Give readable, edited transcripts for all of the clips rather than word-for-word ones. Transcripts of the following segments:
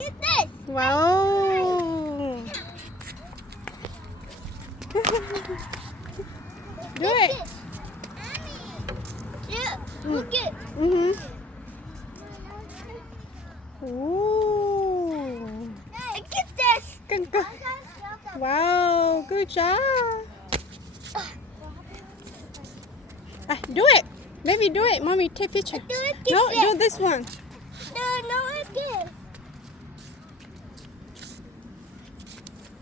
Get this. Wow. Do it. Yeah, look it. Ooh. Get this. Good, good. Wow, good job. Do it. Baby, do it. Mommy, take picture. No, do this one. No, again.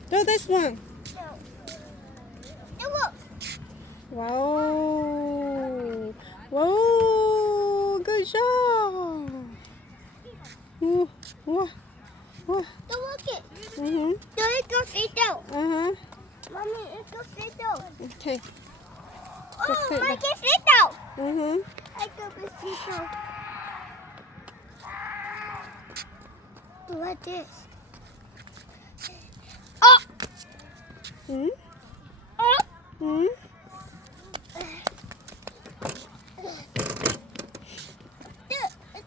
Do this one. No, look. Wow. Wow, good job. Wow. Wow. Don't look it. Mm-hmm. No, it goes sit down. Uh-huh. Mommy, it goes sit down. Okay. Oh, I can sit down. Mm-hmm. I can sit down. Like this. Oh! Hmm? Oh! Hmm?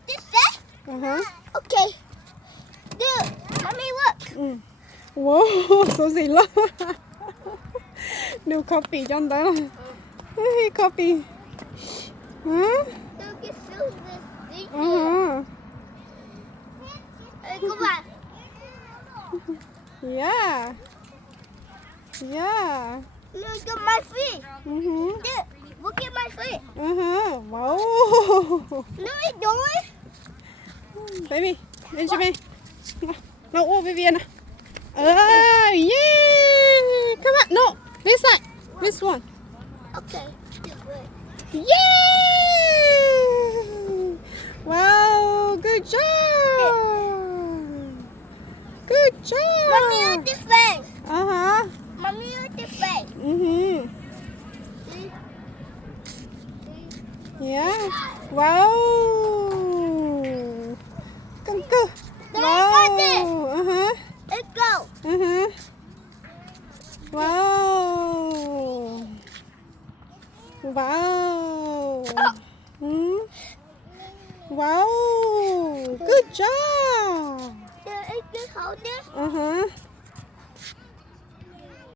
This set? Uh-huh. Okay. Dude, mommy, look. Wow, số gì lớn. Đưa copy cho anh ta. Hey, copy. Hả? Look at this. Uh-huh. Come on. Yeah. Yeah. Look at my feet. Mm-hmm. Dude, look at my feet. Uh-huh. Wow. No, I don't. Baby, Benjamin. No, oh, Viviana. Oh, yeah. Come on. No, this side. This one. Okay. Yay! Wow, good job. Good job. Mommy, on the face. Uh-huh. Mommy, on the face. Mm-hmm. Yeah. Wow. Come go. Wow. Uh-huh. Let's go. Uh-huh. Wow. Wow. Hmm? Wow. Good job. Can I just hold it? Uh-huh.